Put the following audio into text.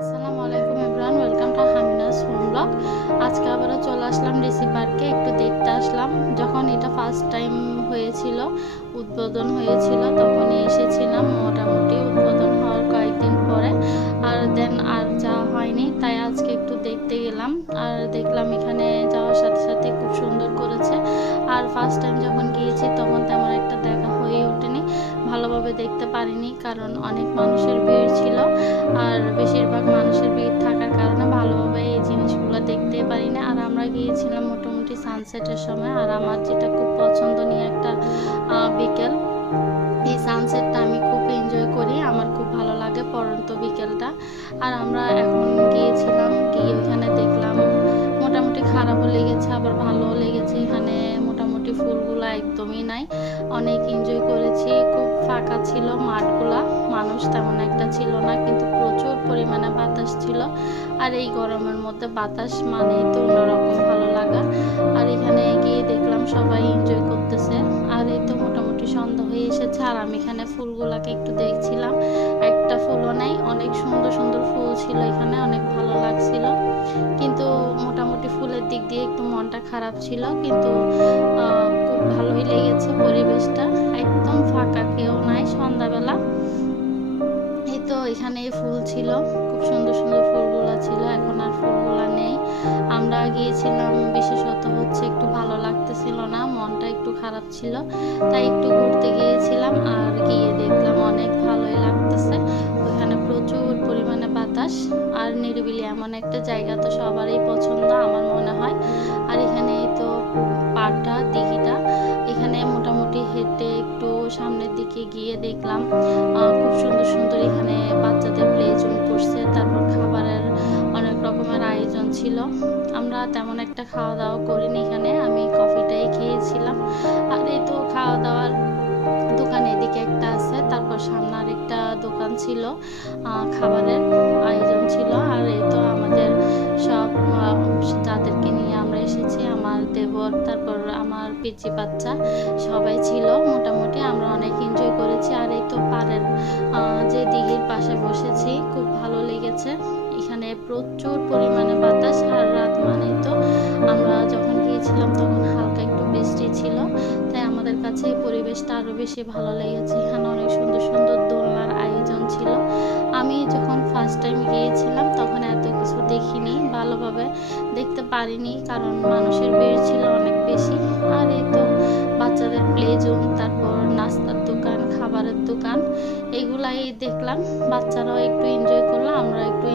আসসালামু আলাইকুম everyone, welcome to হামিনাস হোম ব্লগ। আজকে আবারও চলে আসলাম ডিসি পার্কে, একটু দেখতে আসলাম। যখন এটা ফার্স্ট টাইম হয়েছিল, উদ্বোধন হয়েছিল, তখনই এসেছিলাম মোটামুটি উদ্বোধন হওয়ার কয়েকদিন পরে। আর যাওয়া হয়নি, তাই আজকে একটু দেখতে গেলাম। আর দেখলাম এখানে যাওয়ার সাথে সাথে খুব সুন্দর করেছে। আর ফার্স্ট টাইম যখন গিয়েছি তখন তেমন একটা দেখা হয়ে ওঠেনি, ভালোভাবে দেখতে পারিনি, কারণ অনেক মানুষের ভিড় ছিল। আর বেশিরভাগ মানুষের ভিড় থাকার কারণে ভালোভাবে এই জিনিসগুলো দেখতে পারি না। আর আমরা গিয়েছিলাম মোটামুটি সানসেটের সময়। আর আমার যেটা খুব পছন্দনীয় একটা বিকেল, এই সানসেটটা আমি খুব এনজয় করি, আমার খুব ভালো লাগে পড়ন্ত বিকেলটা। আর আমরা এখন গিয়েছিলাম, গিয়ে ওইখানে দেখলাম মোটামুটি খারাপও লেগেছে আবার ভালোও লেগেছে। এখানে মোটামুটি ফুলগুলো একদমই নাই, অনেক এনজয় করেছি। খুব ফাঁকা ছিল মাঠগুলা, মানুষ তেমন একটা ছিল না, কিন্তু প্রচুর পরিমাণে বাতাস ছিল। আর এই গরমের মধ্যে বাতাস মানেই তো অন্যরকম ভালো লাগা। আর এখানে গিয়ে দেখলাম সবাই এনজয় করতেছে। আর এই তো মোটামুটি সন্ধ্যা হয়ে এসেছে, আর আমি এখানে ফুলগুলাকে একটু দেখছিলাম। একটা ফুলও নাই, অনেক সুন্দর সুন্দর ফুল ছিল এখানে, অনেক ভালো লাগছিল। কিন্তু মোটামুটি ফুলের দিক দিয়ে একটু মনটা খারাপ ছিল, কিন্তু খুব ভালোই লেগেছে পরিবেশটা। একদম ফাঁকা, কেউ নাই সন্ধ্যাবেলা। এই তো এখানে ফুল ছিল, খুব সুন্দর সুন্দর ফুলগুলা ছিল, এখন আর ফুলগুলা নেই। আমরা গিয়েছিলাম বিশেষত হচ্ছে একটু ভালো লাগতেছিল না, মনটা একটু খারাপ ছিল, তাই একটু ঘুরতে গিয়েছিলাম। আর গিয়ে দেখলাম অনেক ভালোই লাগতেছে, ওইখানে প্রচুর পরিমাণে বাতাস। আর নিরিবিলি এমন একটা জায়গা তো সবারই পছন্দ আমার মনে হয়। আর এখানে এই তো পাড়টা, দিঘিটা, এখানে মোটামুটি হেঁটে একটু সামনের দিকে গিয়ে দেখলাম খুব সুন্দর সুন্দর এখানে বাচ্চাদের প্লে জোন করছে, তারপর খাবারের অনেক রকমের আয়োজন ছিল। আমরা তেমন একটা খাওয়া দাওয়া করিনি এখানে, আমি কফিটাই খেয়েছিলাম। আর এই তো খাওয়া দাওয়ার দোকান এদিকে একটা আছে, তারপর সামনে আরেকটা দোকান ছিল, খাবারের আয়োজন ছিল। আর এই তো আমাদের সব যাদেরকে নিয়ে আমরা এসেছি, আমার দেবর, তারপর আমার পিচি বাচ্চা, সবাই ছিল মোটামুটি। আমরা অনেক এনজয় করেছি। আর এই তো পাড়ের যে দিঘির পাশে বসেছি, খুব ভালো লেগেছে। এখানে প্রচুর পরিমাণে বাতাস, আর রাত মানেই তো, আমরা যখন গিয়েছিলাম তখন হালকা একটু বৃষ্টি ছিল, তাই আমাদের কাছে এই পরিবেশটা আরও বেশি ভালো লেগেছে। এখানে অনেক সুন্দর সুন্দর দোলনার আয়োজন ছিল। আমি যখন ফার্স্ট টাইম গিয়েছিলাম তখন এত কিছু দেখিনি, ভালোভাবে দেখতে পারিনি, কারণ মানুষের ভিড় ছিল অনেক বেশি। আর এই তো বাচ্চাদের প্লে জোন, তারপর নাস্তার দোকান, খাবারের দোকান, এগুলাই দেখলাম। বাচ্চারাও একটু এনজয় করলো, আমরা একটু